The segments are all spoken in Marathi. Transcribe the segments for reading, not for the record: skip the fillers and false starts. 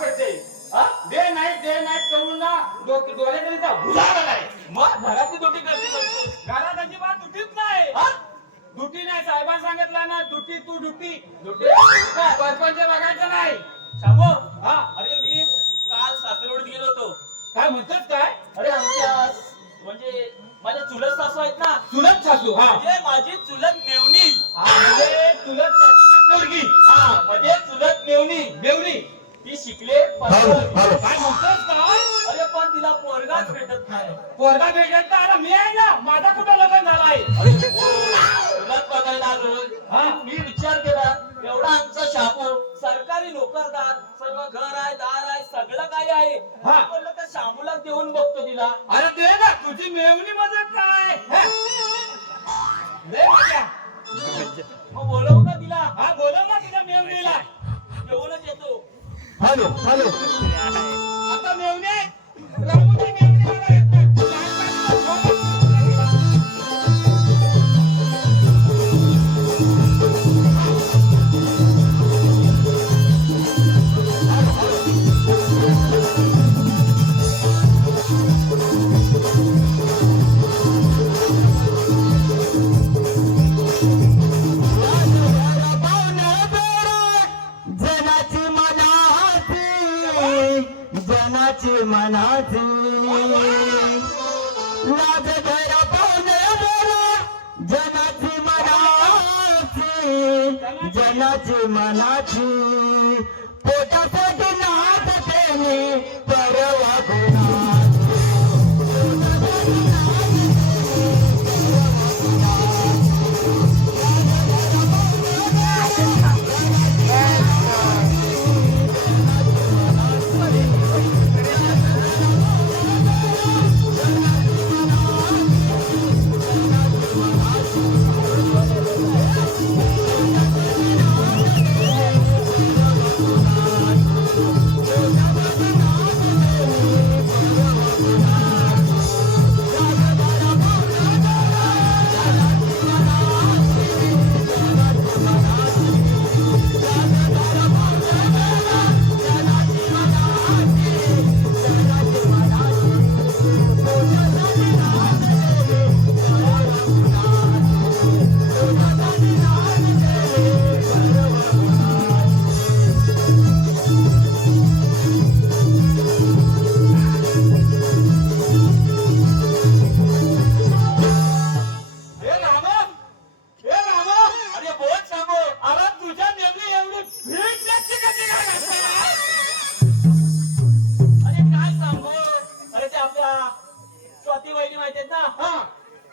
पडते. डे नाईट करून ना डोळे तरी भुजारा नाही. मग घराची दुटी करते करतो. घरात अजिबात दुटीच नाही. दुटी नाही. साहेबांनी सांगितलं ना, दुटी तू दुटी परपंच बघायचं नाही. शामो, हा अरे मी काल सासरवडीत गेलो होतो. काय म्हणतात काय? अरे आमच्या म्हणजे माझ्या चुलत सासू आहेत ना, चुलत सासू. हा म्हणजे माझी चुलत मेवणी. म्हणजे चुलत सासूची पोरगी. म्हणजे चुलत मेवणी बेवणी. ती शिकले काय म्हणतोस काय? अरे पण तिला पोरगाच भेटत नाही. पोरगा भेटत ना. मी आहे ना, माझा कुठं लग्न झाला आहे. चुलत बघायला आलो. मी विचार केला एवढा आमचा शामू सरकारी नोकरदार, सर्व घर आहे दार आहे सगळं काही आहे. म्हणलं तर शामूला देऊन बघतो तिला. अरे दे ना, तुझी मेवणी मदत काय? दे माझ्या. मग बोलवू का तिला? हा बोलव ना तिला मेवणीला. घेऊनच येतो. हॅलो हॅलो आता मेवणे रघुची मेवणी मला येतात. जनाची मनाची लाज धरा पाहुणे बोला जनाची मनाची जनाची मनाची पोटासाठी नाच तेने परवा गुणाची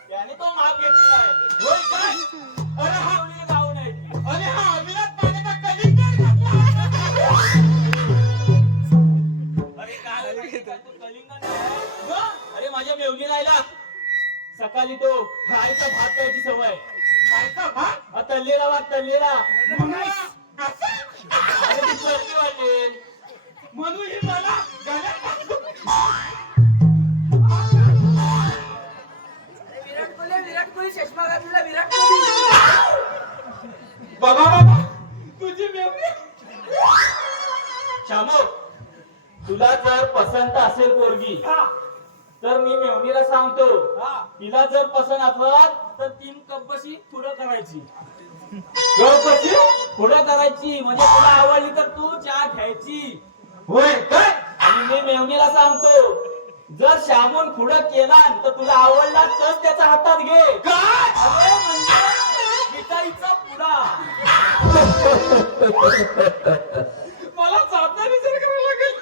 त्याने तो माप घेतलेला आहे. होय काय? अरे हा मुलीला जाऊ नये. अरे हा अविनाश पाण्याचा कलिंगड घातला. अरे काय तू कलिंगड नाही. अरे माझ्या मेवणीला आयला सकाळी तो फ्रायचा भात खायची सवय. खायचा भात? तळलेला भात तळलेला. असं? अरे ती सर्दी वाटेल म्हणून ही मला गळ्यात टाकतो. विराट कोहली चष्मा घातलेला विराट कोहली. बाबा तुझी मेवणी. शामो तुला जर पसंत असेल पोरगी तर मी मेवणीला सांगतो तिला जर पसंत असला तर 3 कप बशी पुढं करायची. गणपती पुढं करायची म्हणजे तुला आवडली तर तू चहा घ्यायची. होय काय? आणि मी मेवणीला सांगतो जर शामून पुढं केला तर तुला आवडला तर त्याच्या हातात घे. काय? अरे म्हणजे मिठाईचा पुडा. मला साधना विचार करावा लागेल.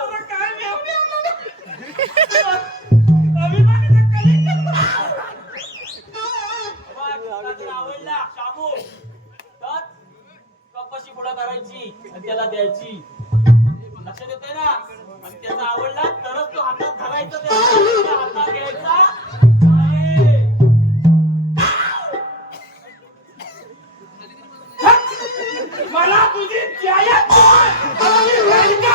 अरे काय मेवणी आला. अभिमानाचा कलिंगड. तुला जर आवडला शामू तर कपाशी पुडा करायची आणि त्याला द्यायची. लक्षात येतंय ना? आणि त्याचा आवडला तरच तो हातात धरायचा त्याला हातात घ्यायचा. मला तुझी जायत मला मी वेलका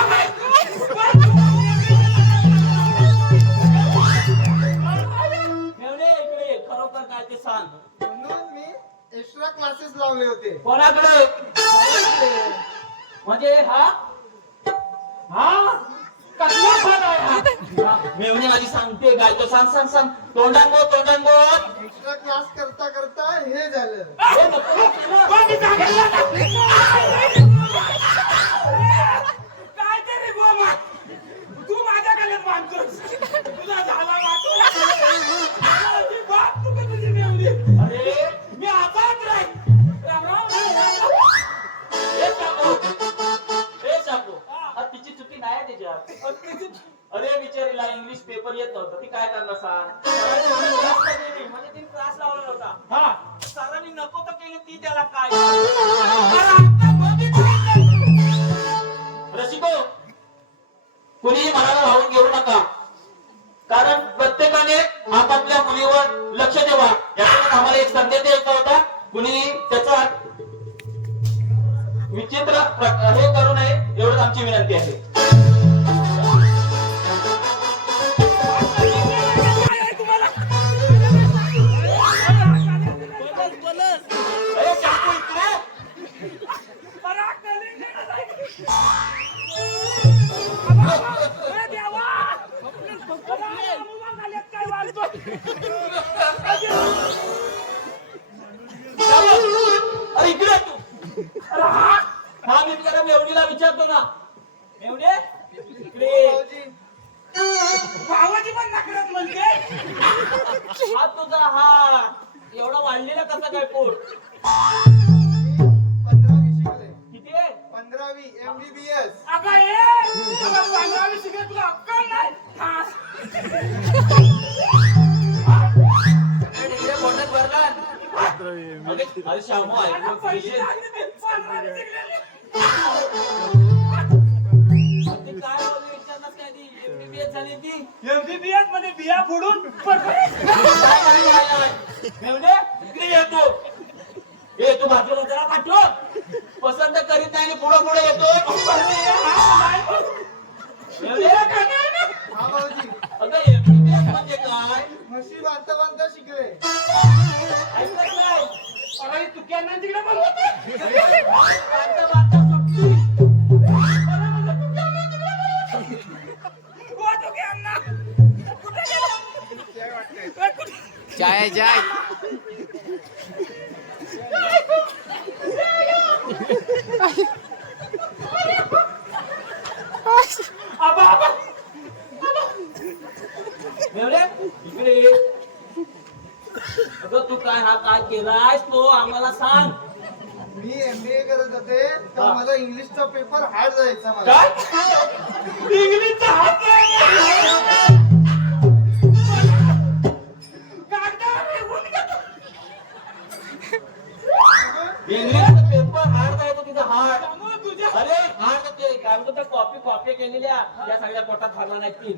मेवणे इकडे खरोखर काय ते सांग. म्हणून मी एक्स्ट्रा क्लासेस लावले होते. कोणाकडे? म्हणजे हा कसला फल आहे हा? मेवणी माझी सांगते काय तो सांग सांग सांग तोंडान बोल. एक्स्ट्रा क्लास करता करता हे झालं. हे नको केलं. काय ते रे गोमा तू माझ्या गळ्यात बांधतोस तुझा झाला वाटू तू कधी मिळवली अरे मी आताच रे राम राम हे शाबू अरे तिची चुकी नाही आहे त्याच्यात. अरे बिचारीला इंग्लिश पेपर येत नव्हतं ती काय करणार सांग. म्हणजे तिने क्लास लावला होता. हा सरांनी नको तर केली ती त्याला काय. रसिको कुणीही मनाला लावून घेऊ नका कारण प्रत्येकाने आपापल्या मुलीवर लक्ष ठेवा. यातून आम्हाला एक संदेश द्यायचा होता. कुणी त्याचा विचित्र हे करू नये एवढंच आमची विनंती आहे. अरे शाकू इकडे. अरे इकडे तू. अरे हा मी जरा मेवणीला विचारतो ना. मेवणे इकडे. भावाची पण नकरत म्हणते हा तुझा हा एवढा वाढलेला कसा काय पोट. 15वी शिकले. किती आहे? 15वी MBBS. अगं ये तुला बांधावी शिकले तुला अक्कल नाही ठास. पोटात भरला. अरे श्यामू अगं ऐकून पहिली विशेष. लागली ते 15वी शिकलेली. ते काय बोलली विचारणार काय ती MBBS झाली ती. MBBS मध्ये बिया फोडून काय नाही, नाही, नाही. मेवणे इकडे येतो. ए तू बाजूला जरा पाठव. पसंत करीत नाही आणि पुढे पुढे येतो. मेवणे हा भाऊजी. अगं MBBS म्हणजे काय म्हशी बांधता बांधता शिकले. ऐकलंच नाही. अरे तुक्यांना तिकडे पण होते बांधता बांधता सुटली. हो तुक्यांना कुठे गेला चाय चाय आबा आबा मेवणे इकडे ये. अगं तू काय हा काय केलायस तो आम्हाला सांग. मी MBA करत होते तर माझा इंग्लिशचा पेपर हार्ड जायचा मला. काय इंग्लिशचा हात नाही कागदावर लिहून घेतो. इंग्लिशचा पेपर हार्ड जायचं तुझा हार्ड. त्यामुळे तुझ्या अरे हार्ड ते काय म्हणतो कॉपी केलेल्या या सगळ्या पोटात भरला नाही.